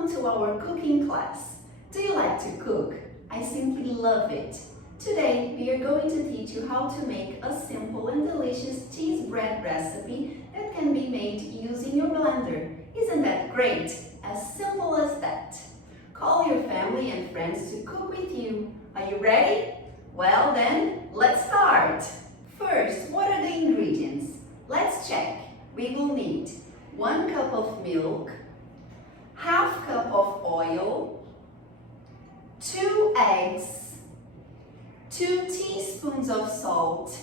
welcome to our cooking class. Do you like to cook? I simply love it. Today we are going to teach you how to make a simple and delicious cheese bread recipe that can be made using your blender. Isn't that great? As simple as that. Call your family and friends to cook with you. Are you ready? Well then, let's start! First, what are the ingredients? Let's check. We will need 1 cup of milk, half cup of oil, 2 eggs, 2 teaspoons of salt,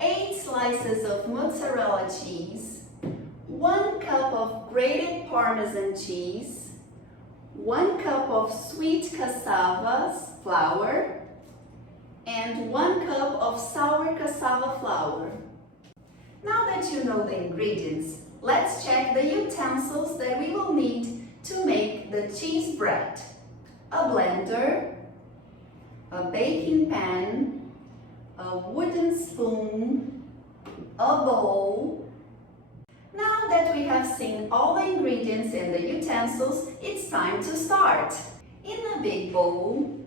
8 slices of mozzarella cheese, 1 cup of grated Parmesan cheese, 1 cup of sweet cassava flour, and 1 cup of sour cassava flour. Now that you know the ingredients, let's check the utensils that we will need to make the cheese bread. A blender, a baking pan, a wooden spoon, a bowl. Now that we have seen all the ingredients and the utensils, it's time to start. In a big bowl,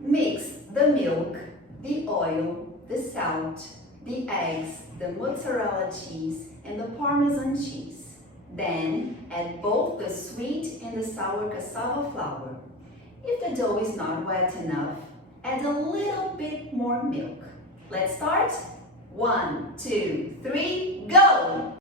mix the milk, the oil, the salt, the eggs, the mozzarella cheese, and the Parmesan cheese. Then add both the sweet and the sour cassava flour. If the dough is not wet enough, add a little bit more milk. Let's start. 1, 2, 3, go!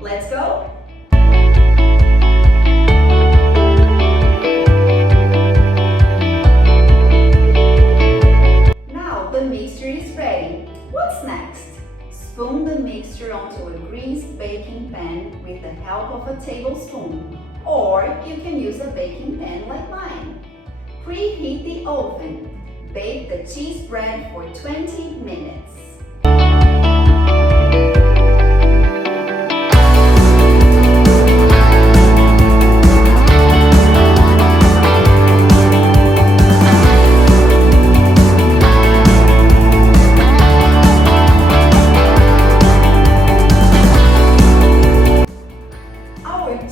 Let's go! Now the mixture is ready. What's next? Spoon the mixture onto a greased baking pan with the help of a tablespoon, or you can use a baking pan like mine. Preheat the oven. Bake the cheese bread for 20 minutes.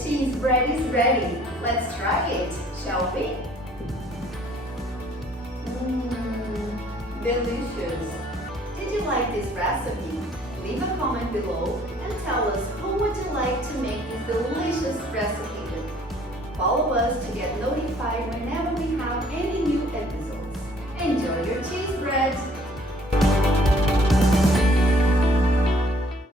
Cheese bread is ready. Let's try it, shall we? Delicious! Did you like this recipe? Leave a comment below and tell us who would you like to make